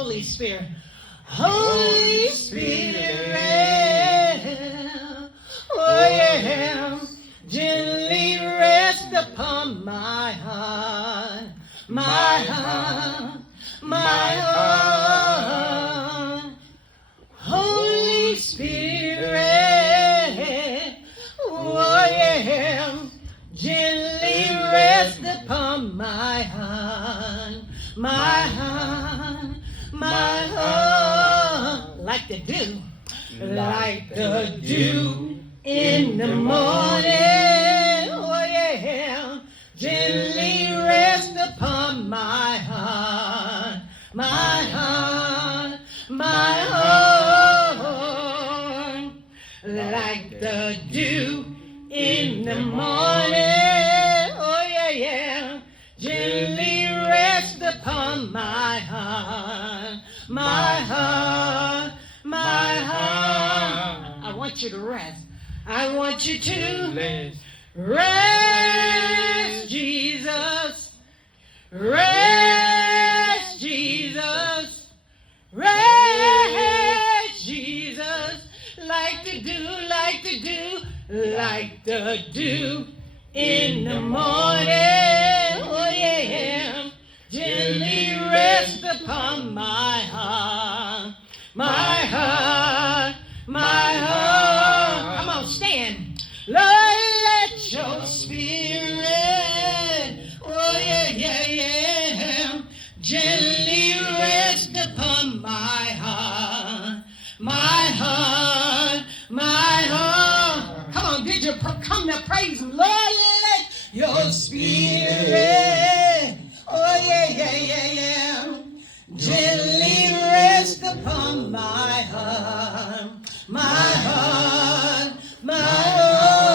Holy Spirit. Holy Spirit, oh yeah, gently rest upon my heart, my heart, my heart. Holy Spirit, oh yeah, gently rest upon my heart, my heart, my heart. Like the dew, like the dew in the morning, oh yeah, gently rest upon my heart, my heart, my heart. Like the dew in the morning, oh yeah, gently rest upon my heart, my heart, my heart. I want you to rest. I want you to rest, Jesus. Rest, Jesus. Rest, Jesus. Like the dew, like the dew, like the dew in the morning. Oh yeah, gently rest upon my heart, my heart, my heart. Come on, stand. Lord, let your spirit, oh yeah, gently rest upon my heart, my heart, my heart. Come on, did you come to praise him? Lord, let your spirit, oh yeah, gently rest upon my heart, my heart, my heart.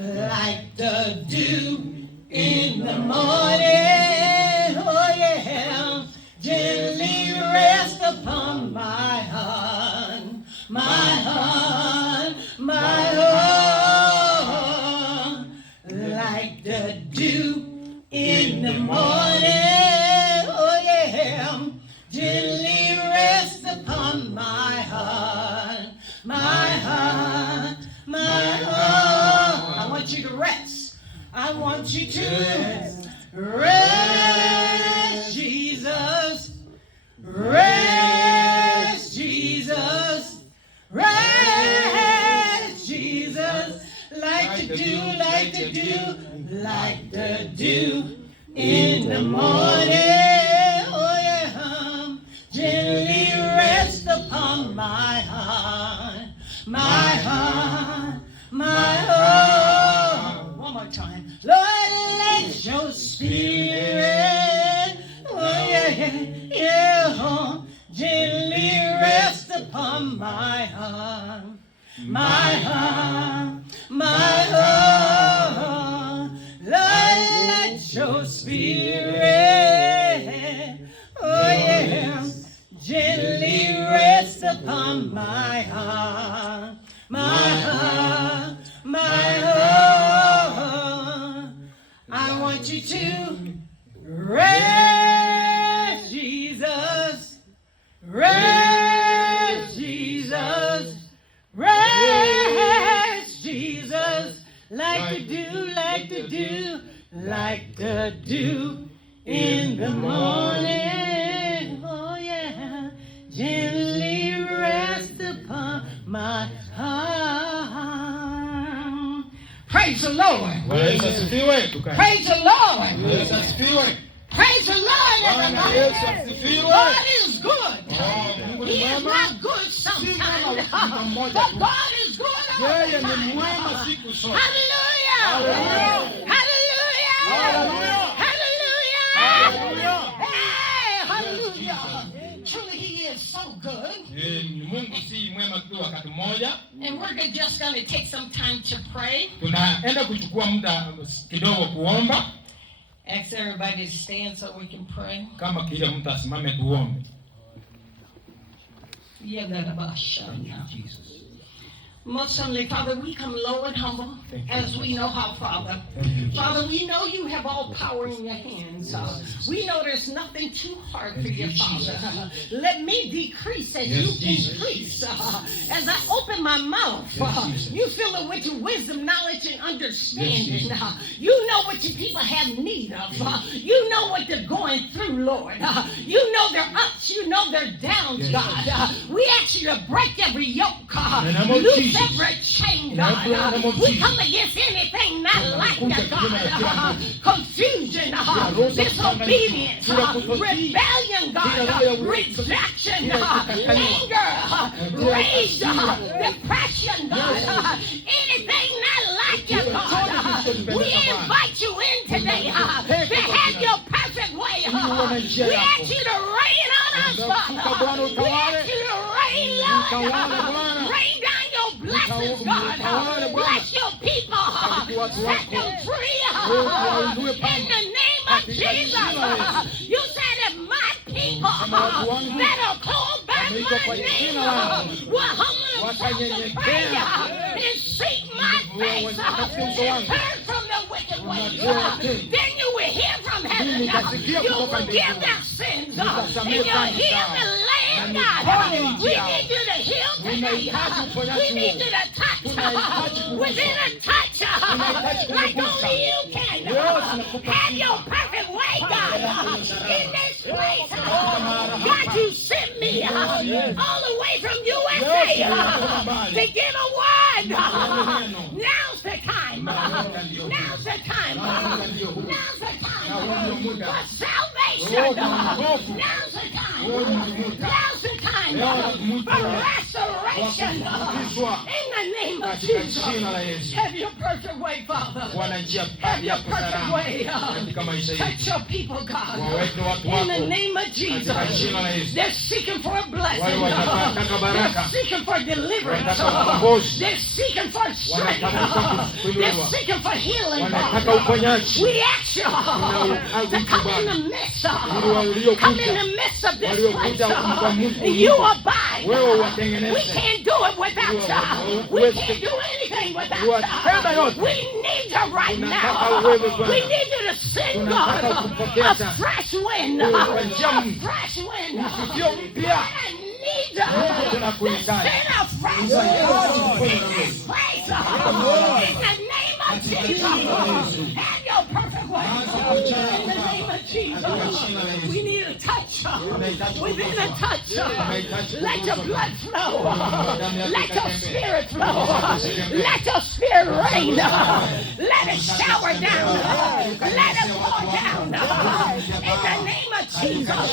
Like the dew in the morning, oh yeah, gently rest upon my heart, my heart, my heart. Like the dew in the morning, oh yeah, gently rest upon my heart, my heart, my heart. I want you to rest. I want you to rest, Jesus. Rest, Jesus. Rest, Jesus. Like the dew, like the dew, like the dew in the morning. Oh yeah, gently rest upon my heart, my heart, my heart. One more time. Lord, let your spirit, oh yeah, gently rest upon my heart, my heart, my heart. Lord, let your spirit, oh yeah, gently rest upon my heart, my heart, my heart. I want you to rest, Jesus. Rest, Jesus. Rest, Jesus. Like the dew, like the dew, like the dew in the morning. Oh yeah, gently rest upon my heart. Praise the Lord. Praise the Lord. Praise the Lord, everybody. God is good. He is not good sometimes, but God is good all the time. Hallelujah. Hallelujah. Hallelujah. Hey, hallelujah. Truly, he is so good. And we're just going to take some time to pray. Ask everybody to stand so we can pray. Jesus. Most certainly, Father, we come low and humble as we know how, Father. Father, we know you have all power in your hands. We know there's nothing too hard for you, Father. Let me decrease as you increase. As I open my mouth, you fill it with your wisdom, knowledge, and understanding. You know what your people have need of. You know what they're going through, Lord. You know their ups, you know their downs, God. We ask you to break every yoke. Loose every chain, God. We come against anything not like you, God. Confusion, disobedience, rebellion, God. Rejection, anger, rage, depression, God. Anything not like you, God. We invite you in today to have your perfect way. We ask you to rain on us, Father. We ask you to rain, Lord. Rain down your blessings, God. Bless your people. Set them free. In the name of Jesus. You said if my people that are called by my name will humble themselves and seek my face and turn from the wicked ways, then you will hear from heaven. You forgive their sins and you'll heal the land, God. We need you to heal today. We need you to touch within a touch like only you can. Have your perfect way, God, in this place. God, you sent me all the way from USA to give a word. Now's the time. Now's the time. Now's the time for salvation. Now's the time. Now's the time for restoration. In the name of Jesus. Have your perfect way, Father. Have your perfect way. Touch your people, God. In the name of Jesus. They're seeking for a blessing. They're seeking for deliverance. They're seeking for strength. They're seeking for healing. We ask you to come in the midst. Come in the midst of this place. You abide. We can't do it without you. We can't do anything without you. We need you right now. We need you to send God a fresh wind. A fresh wind. I need you to send a fresh wind in this place. In the name of Jesus. Have your perfect way. In the name of Jesus. We need a touch. Within a touch. Let your blood flow. Let your spirit flow. Let your spirit rain. Let it shower down. Let it pour down. In the name of Jesus.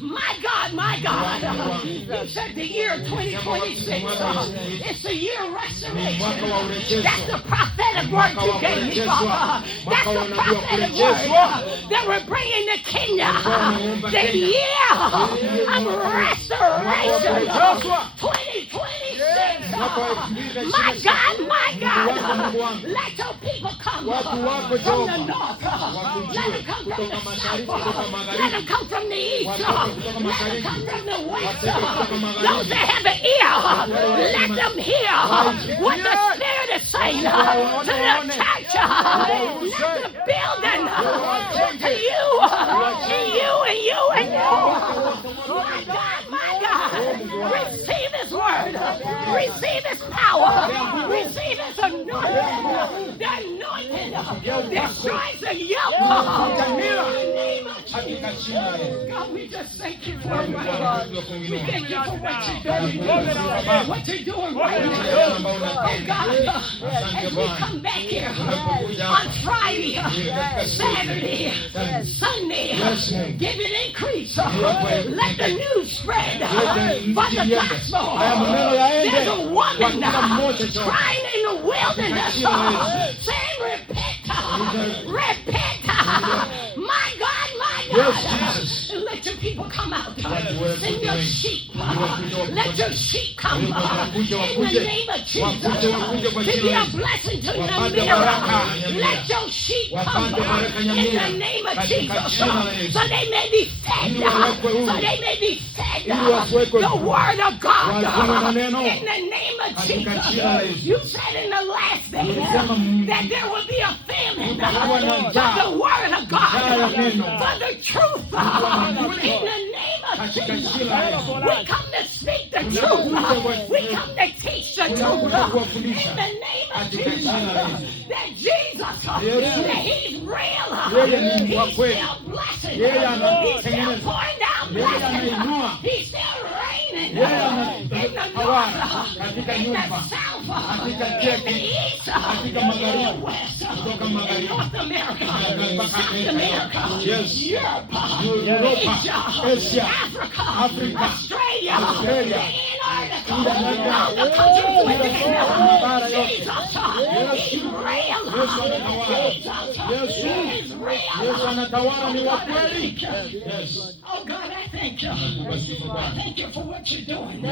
My God, my God. You said the year 2026. It's the year of restoration. That's the prophetic word you gave me, Father. That's the prophetic word that we're bringing the kingdom. The year of restoration. 2026. My God, my God. Let your people come from the north. Let them come from the south. Let them come from the east. Let them come from the west. Those that have an ear, let them hear what the Spirit is saying to the church, not the building, to you, and you, and you, and you. My God, my God. Receive this word. Receive this power. Receive this anointing. The anointing destroys the yoke. In the name of Jesus. God, we just thank you for it right now. We thank you for what you're doing. What you're doing right now. Oh God, as we come back here on Friday, Saturday, Sunday, give it increase. Let the news spread for the gospel. There's a woman crying in the wilderness saying, repent, repent. My God, my God. And let your people come out. Send your sheep. Let your sheep come in the name of Jesus. To be a blessing to your mirror. Let your sheep come in the name of Jesus. So they may be fed. So they may be fed the word of God. In the name of Jesus. You said in the last days that there will be a famine for the word of God, for the truth. In the name of Jesus, we come to speak the truth. We come to teach the truth. In the name of Jesus, that Jesus, that He's real. He's still blessing. He's still pouring down blessings. He's still reigning in the north, in the south, in the east, in the west, in North America, South America, Europe, Asia, Africa, Australia, Antarctica, all the countries within Jesus, He's real. Jesus, He's real. Oh God, I thank you. I thank you for what you're doing.